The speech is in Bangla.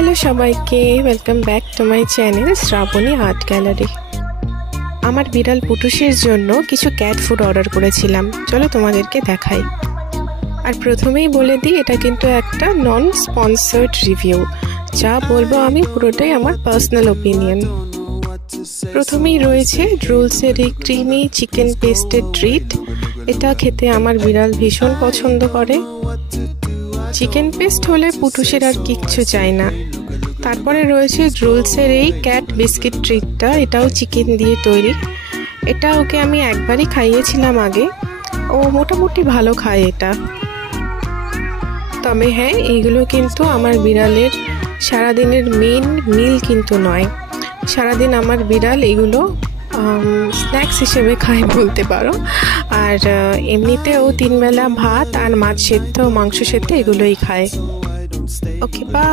হ্যালো সবাইকে, welcome back to my channel Shraboni art gallery. আমার বিড়াল পুটুসের জন্য কিছু ক্যাট ফুড অর্ডার করেছিলাম, চলো তোমাদেরকে দেখাই। আর প্রথমেই বলে দিই, এটা কিন্তু একটা নন স্পন্সার্ড রিভিউ, যা বলবো আমি পুরোটাই আমার পার্সোনাল ওপিনিয়ন। প্রথমেই রয়েছে ড্রুলসের এই ক্রিমি চিকেন পেস্টেড ট্রিট। এটা খেতে আমার বিড়াল ভীষণ পছন্দ করে। চিকেন পেস্ট হলে পুটুসের আর কিচ্ছু চাই না। তারপরে রয়েছে ড্রুলসের এই ক্যাট বিস্কিট ট্রিটটা, এটাও চিকেন দিয়ে তৈরি। এটা ওকে আমি একবারই খাইয়েছিলাম আগে, ও মোটামুটি ভালো খায় এটা। তবে হ্যাঁ, এইগুলো কিন্তু আমার বিড়ালের সারাদিনের মেন মিল কিন্তু নয়। সারাদিন আমার বিড়াল এগুলো স্ন্যাক্স হিসেবে খায় বলতে পারো। আর এমনিতেও 3 বেলা ভাত আর মাছ সেদ্ধ, মাংস সেদ্ধ এগুলোই খায়। ওকে, বাই।